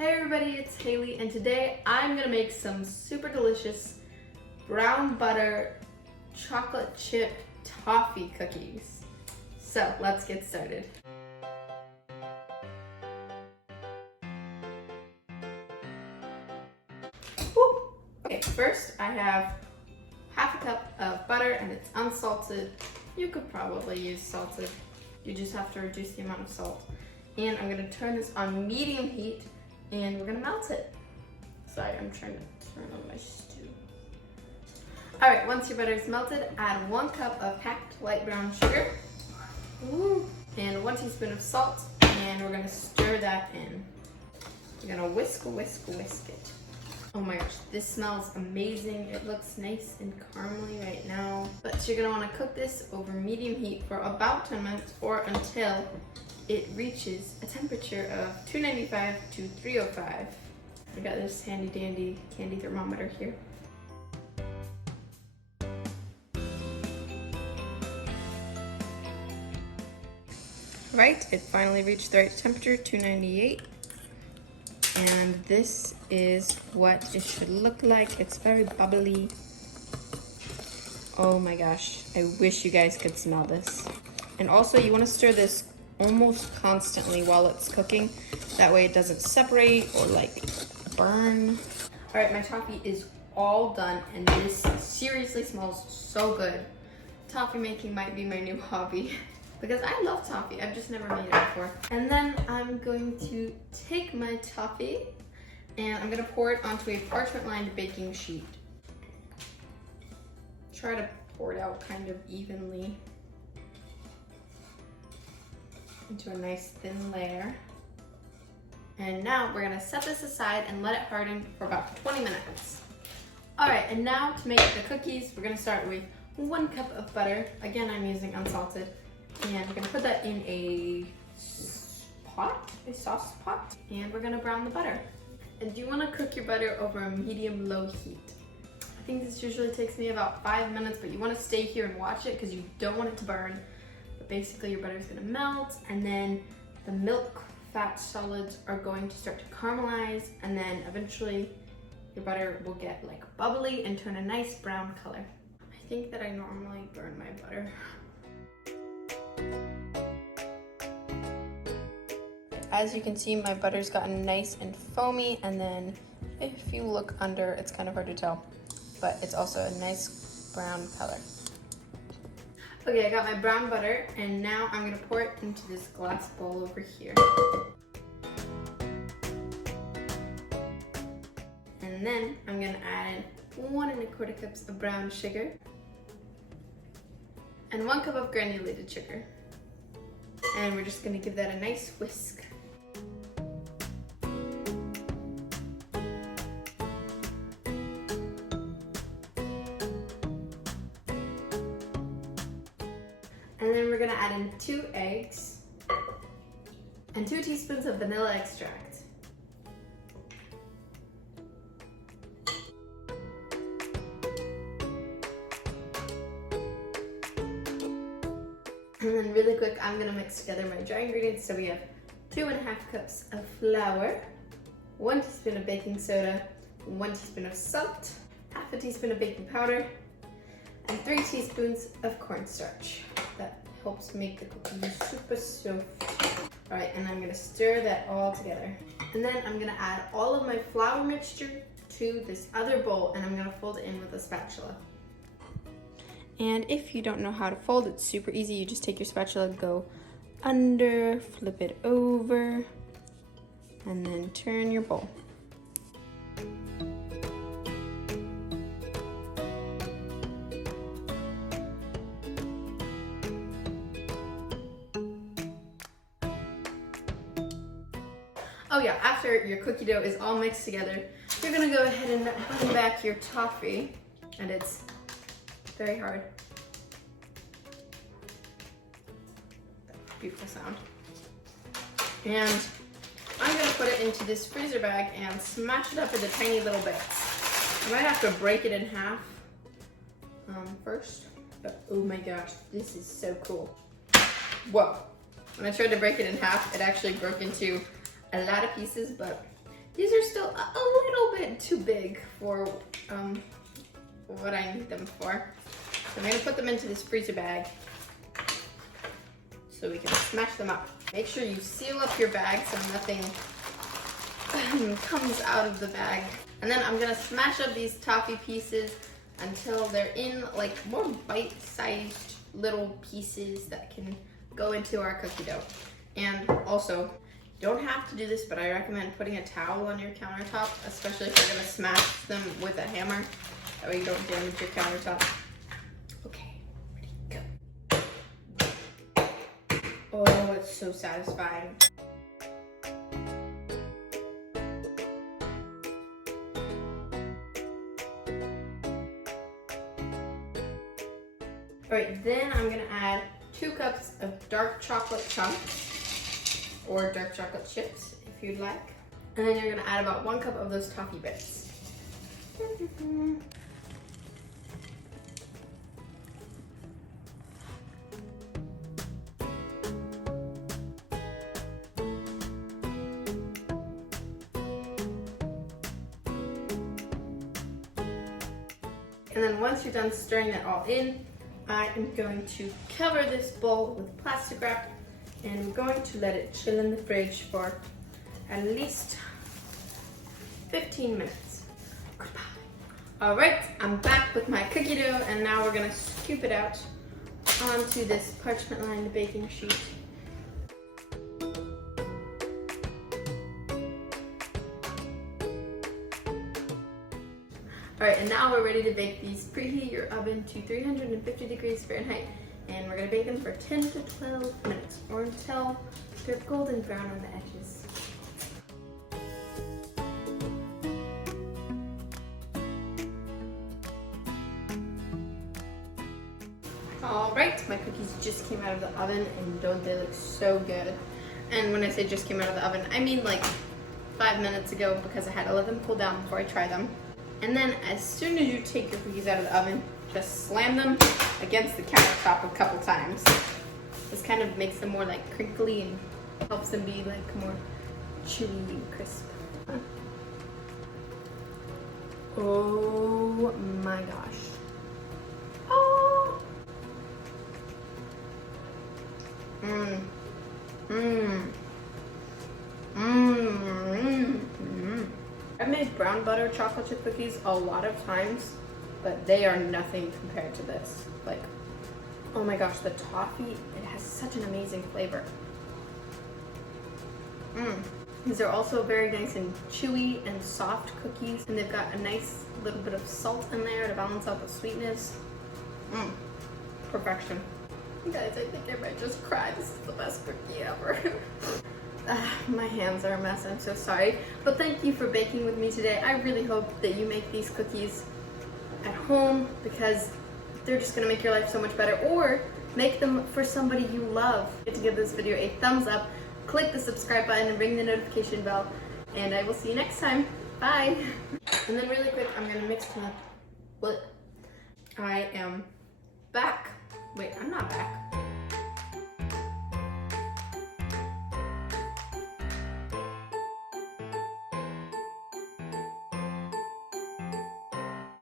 Hey everybody, it's Hailey, and today I'm gonna make some super delicious brown butter chocolate chip toffee cookies. So let's get started. Woo. Okay, first I have half a cup of butter and it's unsalted. You could probably use salted. You just have to reduce the amount of salt. And I'm gonna turn this on medium heat and we're gonna melt it. Sorry, I'm trying to turn on my stew. All right, once your butter is melted, add 1 cup of packed light brown sugar. Ooh. And 1 teaspoon of salt, and we're gonna stir that in. We're gonna whisk it. Oh my gosh, this smells amazing. It looks nice and caramely right now. But you're gonna wanna cook this over medium heat for about 10 minutes or until it reaches a temperature of 295 to 305. I got this handy dandy candy thermometer here. Right, it finally reached the right temperature, 298. And this is what it should look like. It's very bubbly. Oh my gosh, I wish you guys could smell this. And also you wanna stir this almost constantly while it's cooking. That way it doesn't separate or like burn. All right, my toffee is all done and this seriously smells so good. Toffee making might be my new hobby because I love toffee. I've just never made it before. And then I'm going to take my toffee and I'm gonna pour it onto a parchment-lined baking sheet. Try to pour it out kind of evenly into a nice thin layer. And now we're gonna set this aside and let it harden for about 20 minutes. All right, and now to make the cookies, we're gonna start with 1 cup of butter. Again, I'm using unsalted. And we're gonna put that in a sauce pot, and we're gonna brown the butter. And you wanna cook your butter over a medium-low heat. I think this usually takes me about 5 minutes, but you wanna stay here and watch it because you don't want it to burn. But basically your butter is gonna melt, and then the milk fat solids are going to start to caramelize, and then eventually your butter will get like bubbly and turn a nice brown color. I think that I normally burn my butter. As you can see, my butter's gotten nice and foamy, and then if you look under, it's kind of hard to tell, but it's also a nice brown color. Okay, I got my brown butter, and now I'm gonna pour it into this glass bowl over here. And then I'm gonna add 1 1/4 cups of brown sugar and 1 cup of granulated sugar. And we're just gonna give that a nice whisk. And then we're gonna add in 2 eggs and 2 teaspoons of vanilla extract. And then really quick, I'm gonna mix together my dry ingredients. So we have 2 1/2 cups of flour, 1 teaspoon of baking soda, 1 teaspoon of salt, 1/2 teaspoon of baking powder, and 3 teaspoons of cornstarch. That helps make the cookies super soft. All right, and I'm gonna stir that all together. And then I'm gonna add all of my flour mixture to this other bowl, and I'm gonna fold it in with a spatula. And if you don't know how to fold, it's super easy. You just take your spatula, go under, flip it over, and then turn your bowl. Oh yeah, after your cookie dough is all mixed together, you're gonna go ahead and bring back your toffee, and it's very hard. Beautiful sound. And I'm gonna put it into this freezer bag and smash it up into tiny little bits. I might have to break it in half first, but oh my gosh, this is so cool. Whoa. When I tried to break it in half, it actually broke into a lot of pieces, but These are still a little bit too big for what I need them for. So I'm gonna put them into this freezer bag so we can smash them up. Make sure you seal up your bag so nothing comes out of the bag. And then I'm gonna smash up these toffee pieces until they're in like more bite-sized little pieces that can go into our cookie dough. And also, you don't have to do this, but I recommend putting a towel on your countertop, especially if you're gonna smash them with a hammer. That way you don't damage your countertop. Okay, ready, go. Oh, it's so satisfying. All right, then I'm gonna add 2 cups of dark chocolate chunks, or dark chocolate chips if you'd like. And then you're gonna add about 1 cup of those toffee bits. And then once you're done stirring it all in, I am going to cover this bowl with plastic wrap, and we're going to let it chill in the fridge for at least 15 minutes. Goodbye. All right, I'm back with my cookie dough, and now we're gonna scoop it out onto this parchment-lined baking sheet. All right, and now we're ready to bake these. Preheat your oven to 350 degrees Fahrenheit, and we're gonna bake them for 10 to 12 minutes, or until they're golden brown on the edges. All right, my cookies just came out of the oven, and don't they look so good? And when I say just came out of the oven, I mean like 5 minutes ago, because I had to let them cool down before I try them. And then as soon as you take your cookies out of the oven, just slam them against the countertop a couple times. This kind of makes them more like crinkly and helps them be like more chewy and crisp. Oh my gosh. Oh. Mmm. Mmm. Mmm. Mmm. I've made brown butter chocolate chip cookies a lot of times, but they are nothing compared to this. Like, oh my gosh, the toffee, it has such an amazing flavor. These are also very nice and chewy and soft cookies, and they've got a nice little bit of salt in there to balance out the sweetness. Perfection. You guys, I think I might just cry. This is the best cookie ever. My hands are a mess, I'm so sorry. But thank you for baking with me today. I really hope that you make these cookies at home, because they're just gonna make your life so much better, or make them for somebody you love. To give this video a thumbs up, click the subscribe button and ring the notification bell, and I will see you next time. Bye. And then really quick, I'm gonna mix them up. What? I am back. Wait, I'm not back.